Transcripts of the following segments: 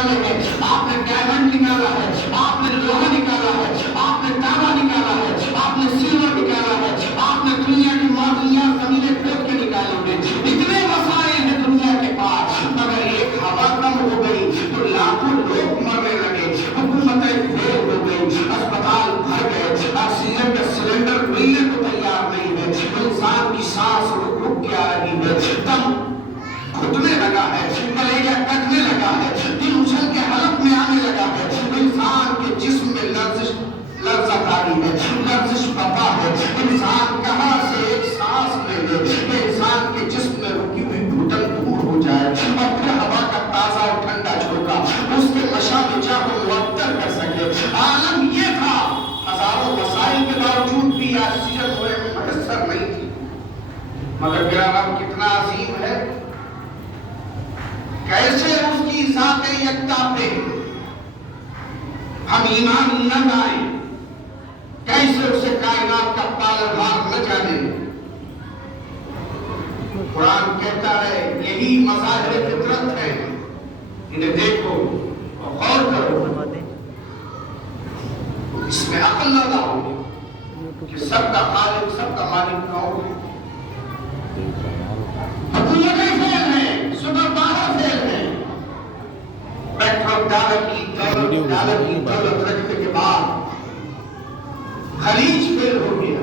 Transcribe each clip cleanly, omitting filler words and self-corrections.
نکالے ہیں، آپ نے ڈائمنڈ نکالا ہے، آپ نے لوہا نکالا ہے، آپ نے تانبا نکالا ہے، آپ نے سلور نکالا ہے، آپ نے دنیا کی معدنیات زمینیں کھود کے نکالی ہیں، اتنے وسائل ہیں دنیا کے پاس، مگر ایک ہوا کم ہو گئی تو لاکھوں لوگ مرنے لگے، حکومتیں فیل ہو گئی، اسپتال بھر گئے، آکسیجن کا سلنڈر ملنے کو تیار نہیں ہے، انسان کی سانس رک رک کے آ رہی ہے، دم گھٹنے لگا ہے، کلیجہ کٹنے لگا ہے، دل اچھل کے حلق میں آنے لگا ہے، انسان کے جسم میں لرزش آئی ہے، لرزش بپا ہے، انسان کہاں سے ایک سانس لے لے کہ انسان کے جسم میں رکی ہوئی گھٹن دور ہو جائے اور پھر ہوا کا تازہ اور ٹھنڈا جھونکا اس کے مشام جاں کو معطر کر سکے۔ عالم یہ تھا، ہزاروں وسائل کے باوجود بھی آکسیجن ہوئے میسر نہیں تھی، مگر میرا رب کتنا عظیم ہے، کیسے اس کی ذات یکتا پہ ہم ایمان نہ لائیں، کیسے اسے کائنات کا پالنہار نہ جانے۔ قرآن کہتا ہے یہی مظاہر فطرت ہے، انہیں دیکھو اور غور کرو، اس میں عقل نہ لاؤ کہ سب کا خالق سب کا مالک کون ہے۔ حکومتیں فیل ہیں، سپردارہ فیل ہیں، پیٹرول ڈالر کی دولت رکھنے کے بعد خلیج فیل ہو گیا،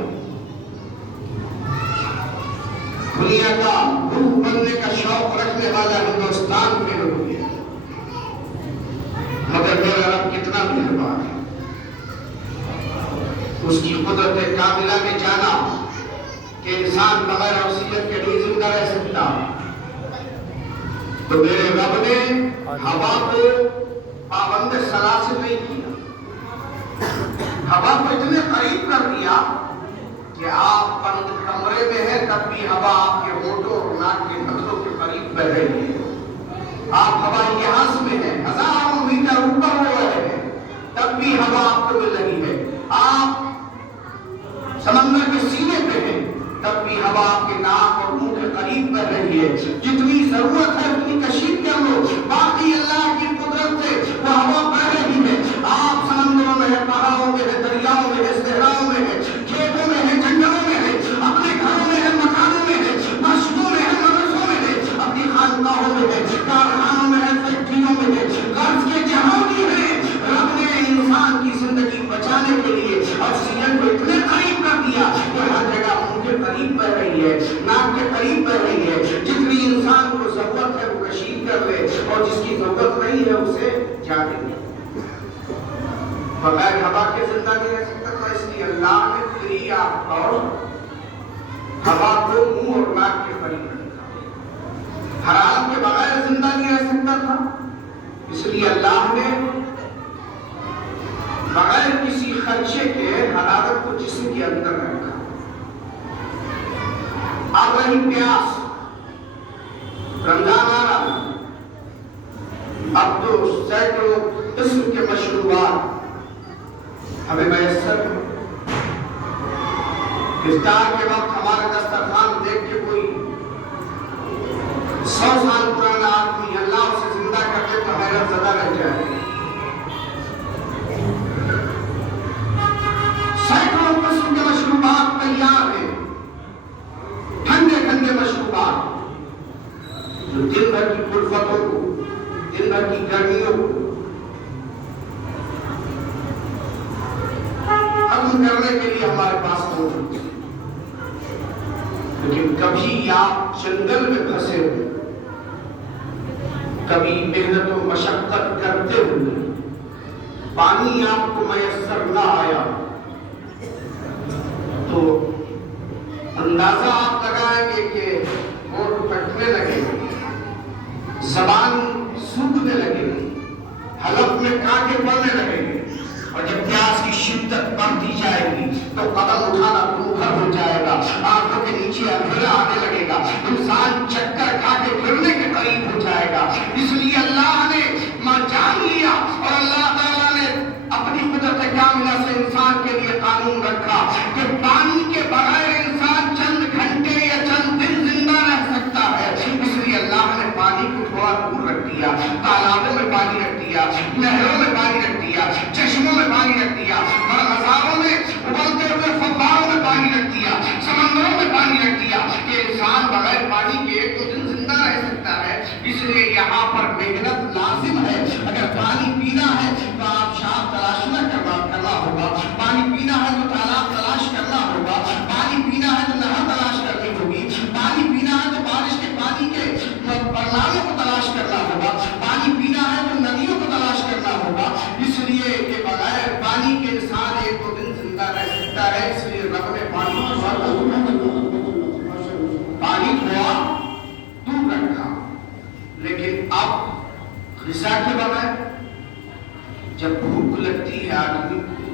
دنیا کا ملک بننے کا شوق رکھنے والا ہندوستان فیل ہو گیا، مگر میرا رب کتنا مہربان ہے، اس کی قدرت کاملہ میں جانا کہ انسان بغیر آکسیجن کے نہیں زندہ رہ سکتا، تو میرے رب نے ہوا کو پابند سلاسل نہیں کیا، ہوا کو اتنے قریب کر دیا کہ آپ بند کمرے میں ہیں تب بھی ہوا آپ کے ہونٹوں اور ناک کے پتھروں کے قریب بہ رہی ہے، آپ ہوائی جہاز میں ہیں، ہزاروں میٹر اوپر ہو رہے ہیں تب بھی ہوا آپ کو مل رہی ہے، آپ سمندر کے سینے پہ ہیں تب بھی ہوا آپ کے ناک اور منہ کے قریب بہ رہی ہے، جتنی ضرورت ہے اتنی کشید کر لو، باقی اللہ کی قدرت سے وہ ہوا بہ رہی ہے، آپ سمندروں میں ہیں، پہاڑوں میں ہیں، دریاؤں میں ہیں، صحراؤں میں ہیں، کھیتوں میں ہیں، جنگلوں میں ہیں، اپنے گھروں میں ہیں، مکانوں میں ہیں، مسجدوں میں ہیں، مدرسوں میں ہیں، اپنی خانقاہوں میں ہیں، کارخانوں میں ہیں، فیکٹریوں میں ہیں، غرض کے جہاں بھی ہیں، رب نے انسان کی زندگی بچانے کے لیے آکسیجن کو اتنے قریب کر دیا کہ ہر جگہ منہ کے قریب بہ رہی ہے، ناک کے قریب بہ رہی ہے، جتنی انسان کو ضرورت ہے وہ کشید کر لے اور جس کی ضرورت نہیں ہے اسے جانے دے۔ بغیر ہوا کے زندہ نہیں رہ سکتا تھا، اس لیے اللہ نے دریا اور ہوا کو منہ اور ناک کے قریب رکھا، ہر عالم کے بغیر زندہ نہیں رہ سکتا تھا، اس لیے اللہ نے بغیر کسی خدشے کے حرارت کو جسم کے اندر رکھا۔ اب رہی پیاس، رمضان آ رہا، اب تو سینکڑوں قسم کے مشروبات ہمیں میسر ہیں، افطار کے وقت ہمارا دسترخوان دیکھ کے کوئی 100 سال پرانا آدمی اللہ اسے زندہ کر دے تو حیرت زدہ رہ جائے، سینکڑوں قسم کے مشروبات تیار ہیں، ٹھنڈے ٹھنڈے مشروبات جو دن بھر کی کلفتوں کو، دن بھر کی گرمیوں کو ختم کرنے کے لیے ہمارے پاس موجود ہے، لیکن کبھی آپ جنگل میں پھنسے ہوئے، کبھی محنت و مشقت کرتے ہوئے پانی آپ کو میسر نہ آیا تو اندازہ آپ لگائیں گے کہ ہونٹ پھٹنے لگے، زبان سوکھنے لگے، حلق میں کانٹے پڑنے لگیں گے، اور جب پیاس کی شدت بڑھتی جائے گی تو قدم اٹھانا دوبھر ہو جائے گا، آنکھوں کے نیچے اندھیرا آنے لگے گا، انسان چکر کھا کے گرنے کے قریب ہو جائے گا۔ اس لیے اللہ نے جان لیا اور اللہ تعالیٰ نے اپنی قدرت کاملہ سے انسان کے لیے قانون رکھا کہ پانی کے بغیر انسان چند گھنٹے یا چند دن زندہ رہ سکتا ہے، اس لیے اللہ نے پانی کو تھوڑا دور رکھ دیا، تالابوں میں پانی رکھ دیا، دیا، نہروں میں پانی رکھ دیا، چشموں میں پانی رکھ دیا، مزاروں میں ابلتے ہوئے فواروں میں پانی رکھ دیا، سمندروں میں پانی رکھ دیا کہ انسان بغیر پانی کے ایک دو دن زندہ رہ سکتا ہے۔ اس لیے یہاں پر محنت لازم ہے۔ اگر پانی پینا ہے تو آپ شاپ تلاش کرنا ہوگا، پانی پینا ہے تو تالاب تلاش کرنا ہوگا، پانی پینا ہے تو نہر تلاش کرنی ہوگی، پانی پینا ہے تو بارش کے پانی کے پرناموں کو تلاش کرنا ہوگا، پانی پینا ہے تو ندیوں کو تلاش کرنا ہوگا۔ اس لیے کہ بغیر پانی کے انسان ایک دو دن زندہ رہ سکتا ہے۔ اس لیے رب نے پانی تھوڑا دور رکھا۔ لیکن اب غذا کے بغیر جب بھوک لگتی ہے آدمی کو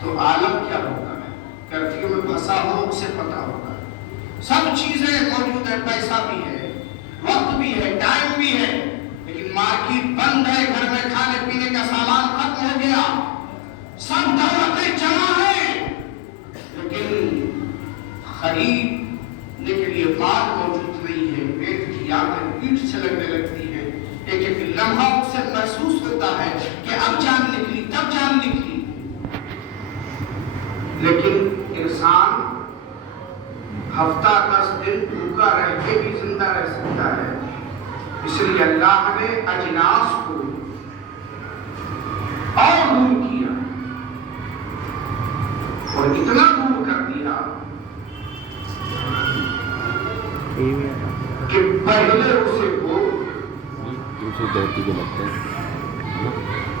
تو عالم کیا ہوتا ہے؟ کرفیو میں پھنسا ہو اسے پتا ہوتا ہے، سب چیزیں موجود ہیں، پیسہ بھی ہے، وقت بھی ہے، ٹائم بھی ہے، لیکن مارکیٹ بند ہے، گھر میں کھانے پینے کا سامان ختم ہو گیا، سب دولتیں جمع ہیں، لیکن خریدنے کے لیے مال موجود نہیں ہے۔ پیٹ کی آنکھیں پیٹ سے لگنے لگتی ہے، ایک ایک لمحہ اسے محسوس ہوتا ہے کہ اب جان نکلی، تب جان نکلی۔ لیکن انسان ہفتہ 10 دن بھوکا رہ کے بھی زندہ رہ سکتا ہے۔ اس لیے اللہ نے اجناس کو اور دور کیا اور اتنا دور کر دیا کہ پہلے اسے وہ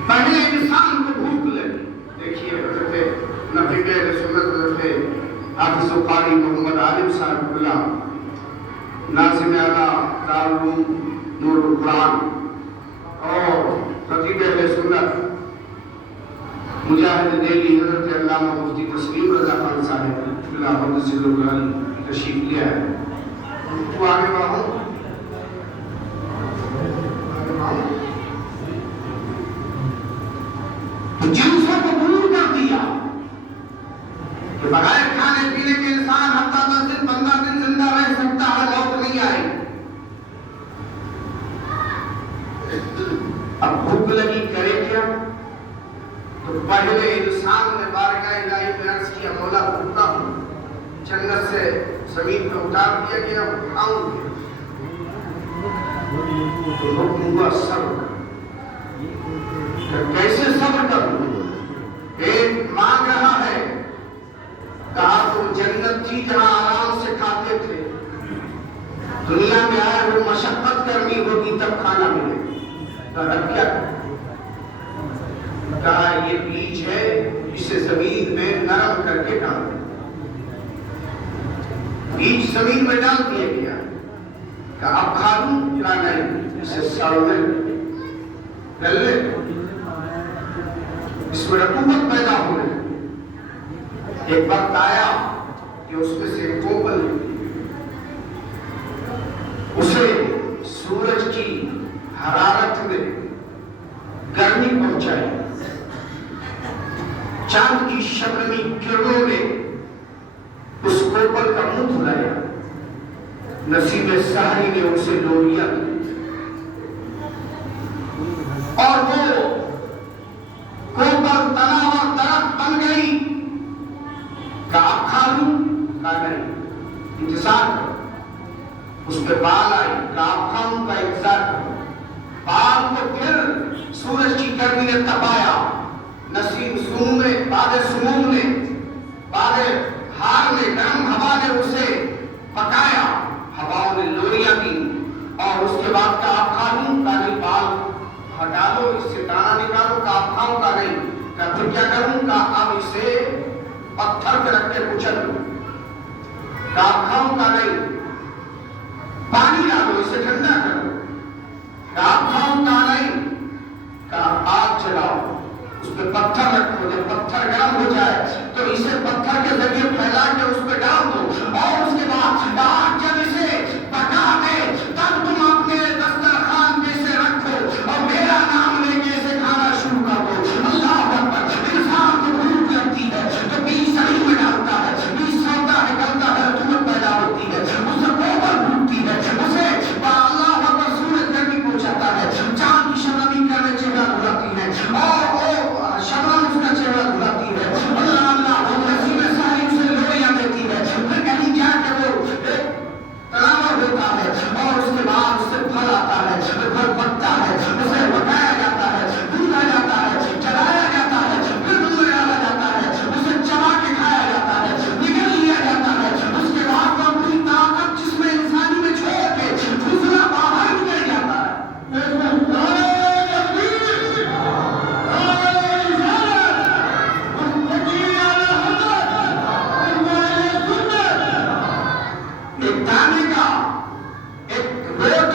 پہلے انسان کو بھوک لگی۔ دیکھیے حضرت نبی اہل سنت حضرت حافظ قاری محمد عالم صاحب اللہ ناظم اعلیٰ دارالعلوم نور القرآن اور خطیب اہل سنت مجاہد دہلی حضرت علامہ مفتی تسلیم رضا خان صاحب اللہ حافظ اللہ تشریف لیا ہے۔ تو آگے بڑھوں جنسوں کو دور کر دیا کہ بغیر کھانے پینے کے انسان ہفتہ 10 دن 15 دن زندہ رہ سکتا ہے، موت نہیں آئی۔ اب بھوک لگی کرے کیا؟ تو پہلے انسان نے بارگاہ الہی میں عرض کیا، مولا بھوکا ہوں، جنت سے زمین پہ اتار دیا گیا، کھاؤں گا۔ تو حکم ہوا صبر۔ کیسے صبر کروں؟ ایک مانگ رہا ہے، کہا تم جنت تھی جہاں آرام سے کھاتے تھے، دنیا میں آئے وہ مشقت کرنی ہوگی تب کھانا ملے۔ اب کیا؟ کہا یہ بیج ہے، اسے زمین میں نرم کر کے ڈال دیں۔ بیج زمین میں ڈال دیا گیا، کہا اب کھا لوں؟ کہا نہیں، اسے سڑنے ڈلے، اس میں رکوبت پیدا ہونے۔ ایک وقت آیا کہ اس میں سے کوبل اسے سورج کی حرارت میں گرمی پہنچائی، چاند کی شبنمی کرنوں نے اس کوبل کا منہ دھلایا، نسیم سحری نے اسے لولیاں دی اور وہ کوبل تنا اور درخت بن گئی۔ کہا اب کھا لوں؟ کہا نہیں، انتظار کرو۔ اس پہ بال آئی، کہا اب کھاؤں؟ کا انتظار کرو۔ بال کو پھر سورج کی گرمی نے تپایا، نسیم سموم نے، باد سموم نے، باد ہار نے، گرم ہوا نے اسے پکایا، ہواؤں نے لولیاں دی اور اس کے بعد کہا اب کھا لوں؟ کہا نہیں، بال ہٹا دو، اس سے دانا نکالو۔ کہا اب کھاؤں؟ کہا نہیں۔ کہا پھر کیا کروں؟ کہا اب اسے پتھر پہ رکھ کے کچل دو۔ کہا اب کھاؤں؟ کہا نہیں۔ پانی ڈالو، اسے ٹھنڈا کرو۔ کہا اب کھاؤں؟ کہا نہیں۔ کہا آگ جلاؤ، اس پہ پتھر رکھو، جب پتھر گرم ہو جائے تو اسے پتھر کے ذریعے پھیلا کے اس پہ ڈال دو اور اس کے بعد آگ جب اسے پکا دے تب تم اپنے دسترخوان پہ اسے رکھو اور میرا نام لے کے اسے کھانا شروع کر دو۔ اللہ اکبر۔ انسان کو بھوک لگتی ہے تو بیج زمین میں ڈالتا ہے، بیج سوتا ہے، گلتا ہے، رطوبت پیدا ہوتی ہے، اسے کوبل بھوکتی ہے، اسے اللہ اکبر سورج گرمی پہنچاتا ہے، چاند کی شمع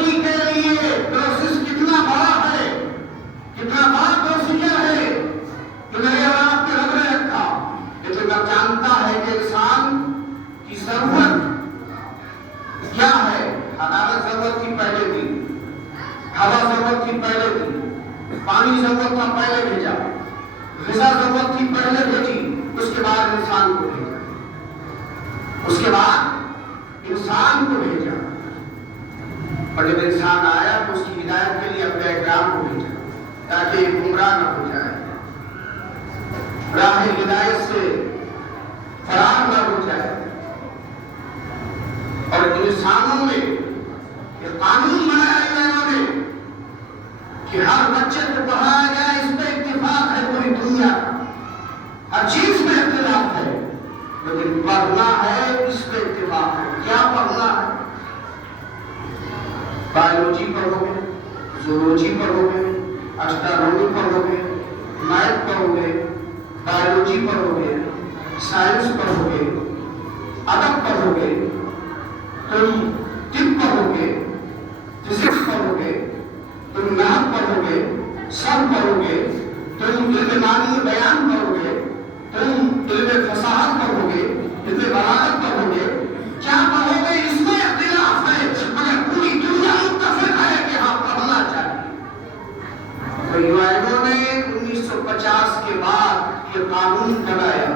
ترقی کے لیے پروسیس کتنا بڑا ہے، کتنا بڑا پروسیجر ہے کہ میرے اور آپ کے رب نے رکھا، لیکن میں جانتا ہے کہ انسان کی ضرورت کیا ہے۔ حرارت ضرورت تھی پہلے تھی، ہوا ضرورت تھی پہلے تھی، پانی ضرورت تھا پہلے بھیجا، غذا ضرورت تھی پہلے بھیجی، اس کے بعد انسان کو بھیجا، اس کے بعد انسان کو بھیجا، اور جب انسان آیا تو اس کی ہدایت کے لیے اپنے اکرام کو بھیجا تاکہ یہ گمراہ نہ ہو جائے، راہ ہدایت سے فرار نہ ہو جائے۔ اور انسانوں میں یہ قانون بنایا گیا انہوں نے کہ ہر بچے کو پڑھایا جائے، اس پہ اتفاق ہے پوری دنیا کا، ہر چیز میں اختلاف ہے، لیکن پڑھنا ہے اس پہ اتفاق ہے۔ کیا پڑھنا ہے؟ بایولوجی پڑھو گے، زولوجی پڑھو گے، اسٹرانومی پڑھو گے، میتھ پڑھو گے، بایولوجی پڑھو گے، سائنس پڑھو گے، ادب پڑھو گے، تم طب پڑھو گے، فزکس پڑھو گے، تم نحو پڑھو گے، سب پڑھو گے، تم علم معنی بیان پڑھو گے، تم علم فصاحت پڑھو گے، علم بلاغت پڑھو گے، کیا پڑھو گے اس میں اختلاف ہے، مگر پوری دنیا متفق ہے کہ ہاں پڑھنا چاہیے۔ تو یونانیوں نے 1950 کے بعد یہ قانون بنایا،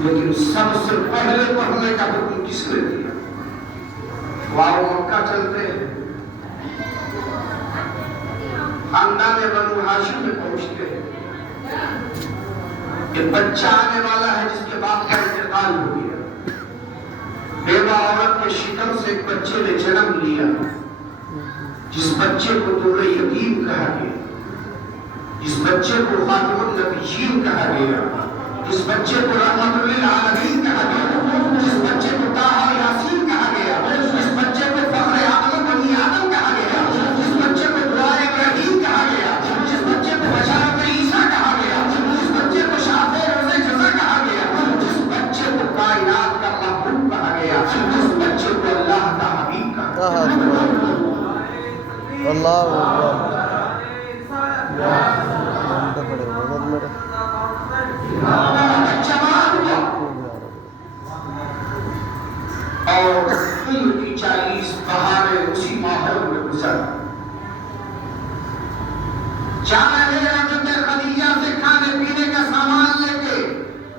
لیکن سب سے پہلے پڑھنے کا حکم کس نے دیا؟ واؤ مکہ چلتے ہیں، خاندان بنو ہاشم میں پہنچتے ہیں، ایک بچہ آنے والا ہے جس کے باپ کا انتقال ہو گیا، بیوہ عورت کے شکم سے ایک بچے نے جنم لیا، جس بچے کو دور یتیم کہا گیا، جس بچے کو خاتم النبیین کہا گیا، جس بچے کو رحمت للعالمین کہا گیا، جس بچے کو طٰہٰ یاسین کہا گیا، جس بچے کو فخر آدم بنی آدم کہا گیا، جس بچے کو دعائے ابراہیم کہا گیا، جس بچے کو بشارت عیسیٰ کہا گیا، جس بچے کو شافع روز جزا کہا گیا، جس بچے کو کائنات کا محبوب کہا گیا، جس بچے کو اللہ کا حبیب کہا گیا۔ اللہ اور عمر کی 40 بہاریں اسی ماحول میں گزر، جا رہے حضرت خدیجہ سے کھانے پینے کا سامان لے کے۔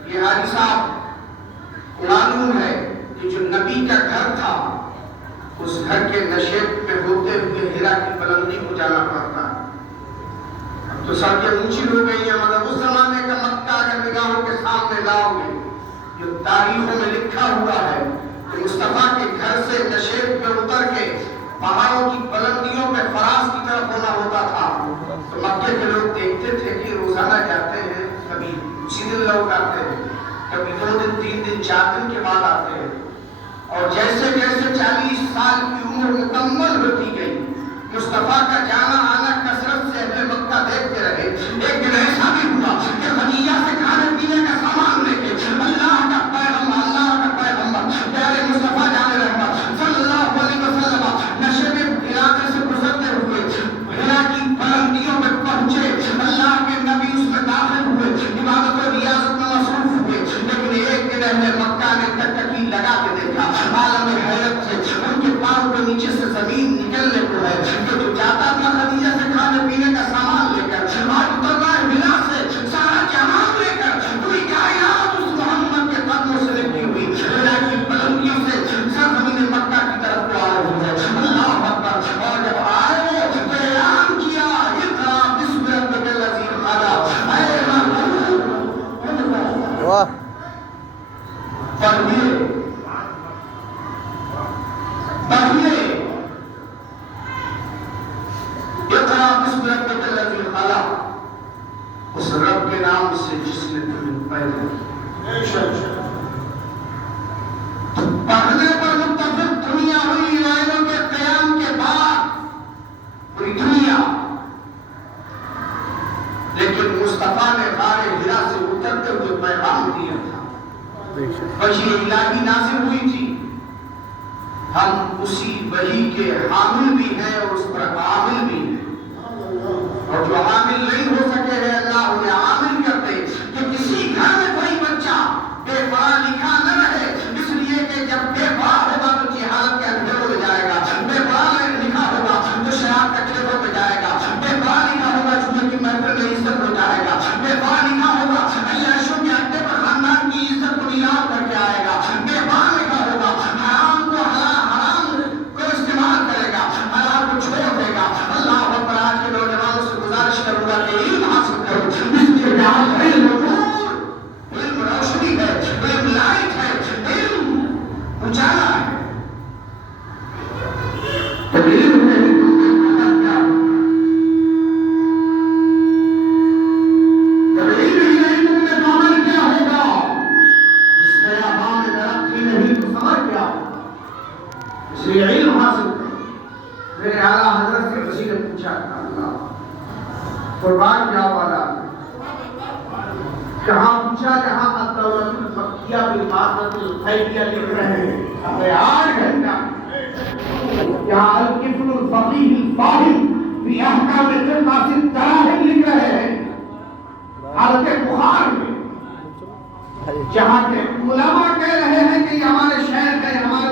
یہ حاجی صاحب معلوم ہے کہ جو نبی کا گھر تھا اس گھر کے نشیب میں ہوتے ہوئے ہیرا کی بلندی کو جانا پڑتا۔ اب تو سڑکیں اونچی ہو گئی ہیں، مگر اس زمانے کا مکہ اگر نگاہوں کے سامنے لاؤ گے، جو تاریخوں میں لکھا ہوا ہے کہ مصطفیٰ کے گھر سے نشیب میں اتر کے پہاڑوں کی بلندیوں میں فراز کی طرف ہونا ہوتا تھا، تو مکے کے لوگ دیکھتے تھے کہ روزانہ جاتے ہیں، کبھی اسی دن لوگ آتے ہیں، کبھی 2 دن 3 دن 4 دن کے بعد آتے ہیں، اور جیسے جیسے 40 سال کی عمر مکمل ہوتی گئی، مصطفیٰ کا جانا آنا کثرت سے اہل مکہ دیکھتے رہے۔ ایک دن ایسا بھی ہوا کہ خدیجہ سے کھانے پینے کا سامان لے کے اللہ کا پیغمبر پیارے مصطفیٰ جان رحمت صلی اللہ علیہ وسلم نشیب علاقے سے گزرتے ہوئے ہیرا کی بلندیوں میں پہنچے۔ اللہ کے نبی اس میں داخل ہوئے، عبادت و ریاضت میں مصروف ہوئے، لیکن ایک دن اہل مکہ نے ٹکٹکی لگا کے دیکھا، عالم حیرت سے ان کے پاؤں کے نیچے سے زمین نکلنے کو ہے کہ جو جاتا تھا خدیجہ سے کھانے پینے کا سامان لے کر، آج اتر رہا ہے بلا سے سارا جہان لے کر، پوری کائنات اس محمد کے قدموں سے لپٹی ہوئی ہیرا کی بلندیوں سے سرزمین مکہ کی طرف کو آ رہی ہے۔ اللہ اکبر! اور جب آئے تو اعلان کیا، اقرأ باسم ربک الذی خلق، اے محبوب پڑھیے پڑھیے، اقرأ باسم ربک الذی خلق، اس رب کے نام سے جس نے تمہیں پیدا کیا۔ پڑھنے پر متفق دنیا ہوئی روایتوں کے قیام کے بعد، پوری دنیا، لیکن مصطفیٰ نے غار حرا سے اترتے ہوئے پیغام دیا تھا، وحی الہی نازل ہوئی تھی، ہم اسی وحی کے عامل بھی ہے اور اس پر عامل بھی ہے، اور جو عامل نہیں ہو سکے ہیں اللہ انہیں عامل کرتے کہ کسی گھر میں کوئی بچہ بے پڑھا لکھا نہ رہے، اس لیے کہ جب بے پڑھا ہوگا تو جہالت کے اندھیروں میں جائے گا، بے پڑھا لکھا ہوگا تو شراب کے کھیتوں میں جائے گا، بے پڑھا لکھا ہوگا جمعے کی محفل میں عزت ہو جائے گا، بے پڑھا لکھا ہوگا عیاشوں کے اڈے پر خاندان کی عزت کو نیلام کر کے آئے گا، بے پڑھا لکھا ہوگا حرام کو حرام کو استعمال کرے گا، حلال کو چھوڑ دے گا۔ اللہ اکبر، آج کے نوجوانوں سے گزارش کروں گا کہ علم حاصل کرو، اس لیے کہ آج علم نور، علم روشنی ہے، علم لائٹ ہے، علم اجالا ہے۔ تو علم ہے علم حاصل کرو۔ میرے اعلیٰ حضرت سے کسی نے پوچھا تھا، اللہ قربان جاؤ والا کہاں پوچھا؟ جہاں الدولۃ المکیہ بالمادۃ الخیریہ لکھ رہے ہیں اپنے 8 گھنٹہ، یہاں القفل الفقیہ الفاہم فی احکام قرطاس الدراہم لکھ رہے ہیں حالت بخار میں، جہاں کے علماء کہہ رہے ہیں کہ یہ ہمارے شہر کا ہمارے